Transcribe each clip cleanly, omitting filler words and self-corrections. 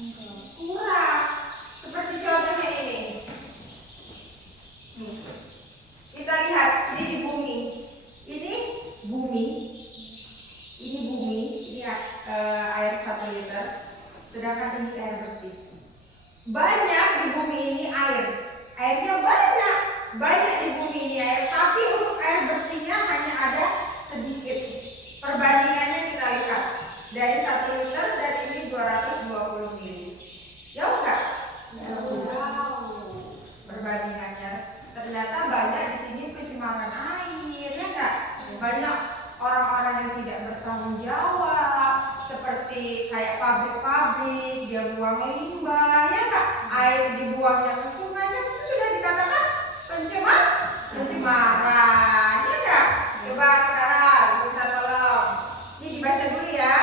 Enggak. Kurang. Seperti contohnya ini. Nih. Kita lihat ini di bumi. Ini bumi. Ini bumi. Ini air 1 liter. Sedangkan ini air bersih. Banyak di bumi ini air. Airnya banyak. Banyak di bumi ini air. Tapi untuk air bersihnya hanya ada sedikit. Perbandingannya kita lihat. Dari 1 liter dan ini 220 ml. Jauh nggak? Jauh. Perbandingannya. Ternyata banyak di sini pencemaran air, ya nggak? Banyak orang-orang yang tidak bertanggung jawab, seperti kayak pabrik-pabrik, dia buang limbah, ya nggak? Air dibuangnya ke sungai, itu sudah dikatakan pencemaran, ya nggak? Coba sekarang kita tolong. Ini dibaca dulu ya.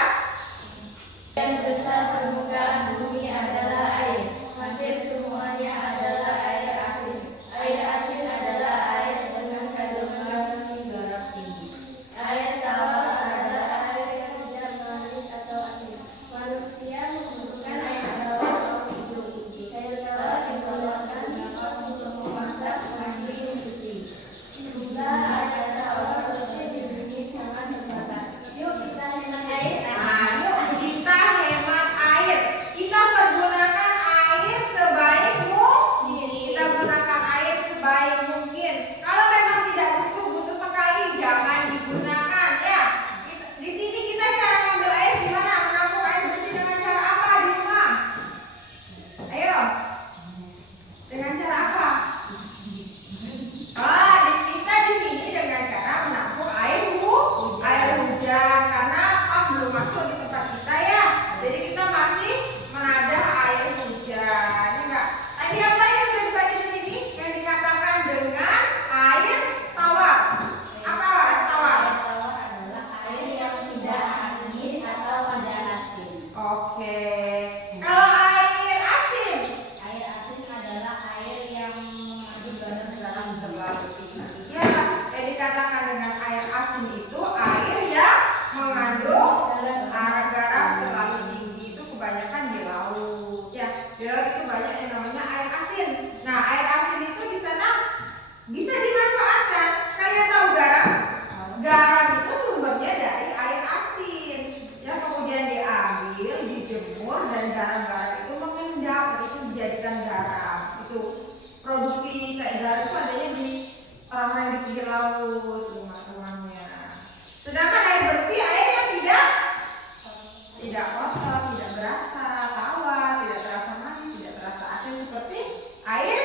Yang besar permukaan bumi adalah air. Hampir semuanya adalah air asin. Air asin adalah air dengan kandungan garam tinggi. Air tawar adalah air yang tidak manis atau asin. Manusia membutuhkan air tawar untuk hidup. Air tawar dikeluarkan untuk memasak, mandi, mencuci. Jumlah air tawar bersih di bumi sangat terbatas. Yuk kita hemat air. Yuk kita hemat air. Kita pergunakan air sebaik mungkin. Kita gunakan air sebaik mungkin. Kalau memang tidak butuh sekali, jangan digunakan ya. Di sini kita cara ngambil air gimana? Menampung air bersih dengan cara apa di rumah? Ayo. Dengan cara apa? Kita di sini dengan cara menampung air hujan karena belum masuk di tempat kita ya. Jadi kita masih menadah air hujan, ya enggak? Tadi apa yang sudah dibaca di sini yang dikatakan dengan air tawar? Apa air tawar? Air tawar adalah air yang tidak asin atau tidak asin. Oke. Kalau air asin? Air asin adalah air yang mengandung garam Terlalu tinggi. Ya, yang dikatakan dengan air asin itu air yang mengandung garam terlalu tinggi, itu kebanyakan di laut. Ya, di laut itu banyak yang namanya air asin. Nah, air asin itu di sana bisa dimanfaatkan. Kalian tahu garam? Garam itu sumbernya dari air asin. Ya, kemudian diambil, dijemur dan garam-garam itu mengendap, itu dijadikan garam. Itu produksi kayak garam itu adanya di orang-orang di pinggir laut, rumah-rumahnya. Sedangkan air bersih, air yang tidak kotor, tidak berasa tawar, tidak terasa manis, tidak terasa asin seperti air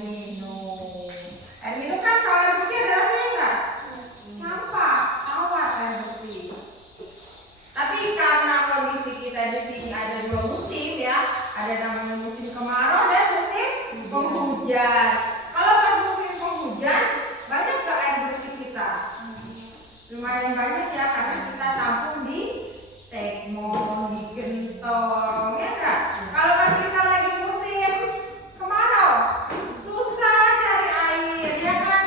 minum. Air minum kan kalau air putih ada rasanya enggak? Sampah, tawar air bersih. Tapi karena kondisi kita di sini ada 2 musim ya, ada namanya musim kemarau dan musim penghujan. Kalau pas musim penghujan, banyak ke air bersih kita? Lumayan banyak ya, karena kita tampung di tekmon, di gentong, ya kan? Kalau pas kita lagi musim kemarau, susah cari air, ya kan?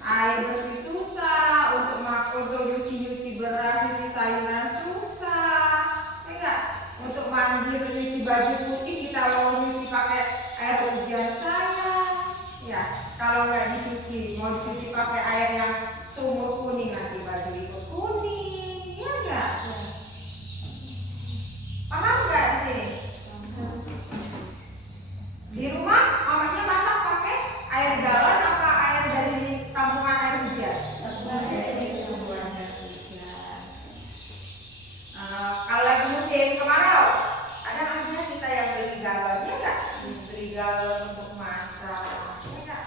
Air bersih susah, untuk nyuci beras, nyuci sayuran susah, ya kan? Untuk mandi, nyuci baju putih, kita mau nyuci pakai air hujan sayang, ya. Kalau nggak dicuci, mau dicuci pakai air yang sumur kuning, nanti baju itu kuning, ya nggak? Paham nggak di sini? Di rumah mamanya masak pakai air galon apa air dari tampungan air hujan? Kalau lagi musim kemarau, ada kita yang beli galon, ya nggak? Beli galon untuk masak, ya nggak?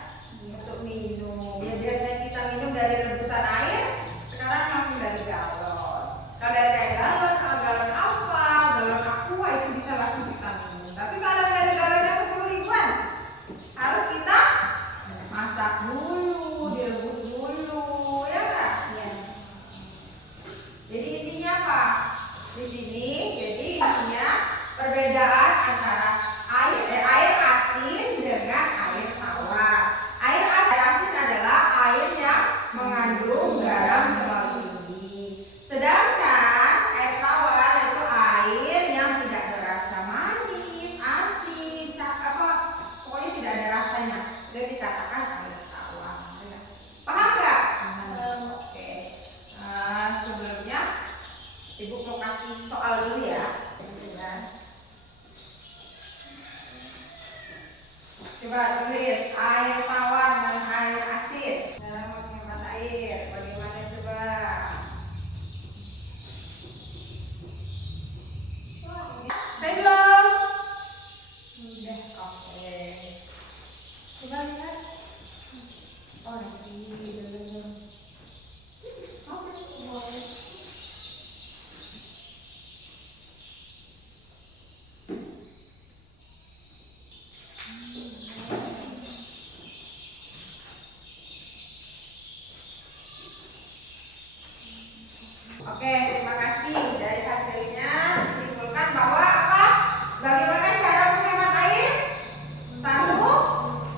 Untuk minum. Ya biasanya kita minum dari rebusan air, sekarang langsung dari galon. Kalau dari galon, kalau galon apa? Galon aqua itu bisa langsung kita minum. Tapi kalau dari galonnya 10 ribuan, harus kita masak dulu, direbus dulu, ya nggak? Iya. Jadi intinya apa? Di sini, jadi intinya perbedaan antara air asin dengan air tawar. Air asin adalah air yang mengandung garam terlalu tinggi. Sedangkan air tawar itu air yang tidak Coba tulis air tawar dan air asin dalam menghemat air. Bagaimana coba? Saya belum. Sudah, oke. Coba lihat. Oh, nanti belum. Oke, boleh. Oke, terima kasih. Dari hasilnya disimpulkan bahwa apa? Bagaimana cara menghemat air? Satu,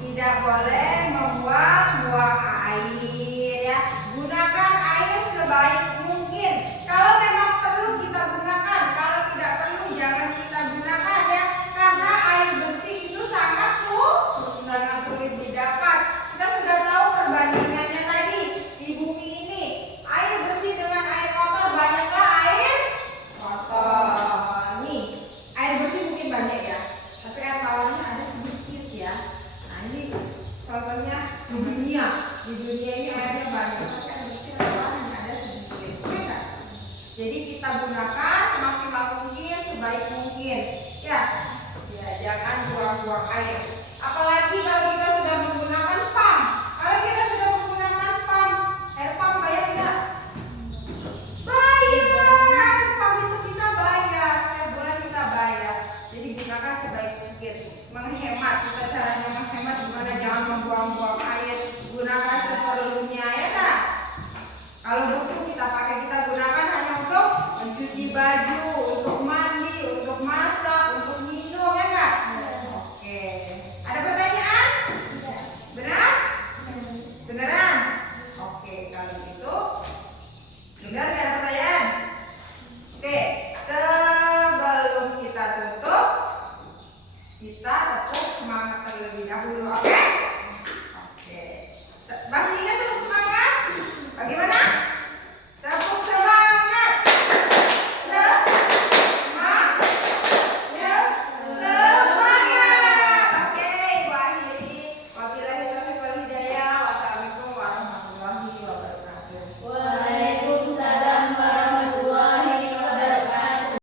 tidak boleh membuang-buang air ya. Gunakan air sebaik mungkin. Kalau memang perlu kita gunakan, kalau tidak perlu jangan kita gunakan ya. Karena air bersih itu sangat sulit didapat. Kita sudah tahu perbandingannya tadi di bumi ini. Air bersih dengan air kotor, banyaklah air kotor. Nih, air bersih mungkin banyak ya, tapi air tawarnya ada sedikit ya. Nah ini contohnya di dunia ini airnya banyak, tapi air bersih tawarnya ada sedikit. Oke nggak? Jadi kita gunakan semaksimal mungkin, sebaik mungkin ya. Ya jangan buang-buang air. Apalagi kalau kita sudah menggunakan pump. Kalau kita sudah menggunakan pump, air pump bayar nggak? Bayar. Pump itu kita bayar, setiap bulan kita bayar. Jadi gunakan sebaik mungkin. Menghemat, kita caranya menghemat gimana? Jangan membuang-buang air. Gunakan seperlunya ya kan? Kalau butuh kita pakai, kita gunakan hanya untuk mencuci baju, untuk mandi, untuk masak, untuk minum ya kan? Oke. Ada pertanyaan? Benar? Beneran? Oke, kalau gitu benar nggak ada pertanyaan? Oke, sebelum kita tutup, kita tetap semangat terlebih dahulu, oke?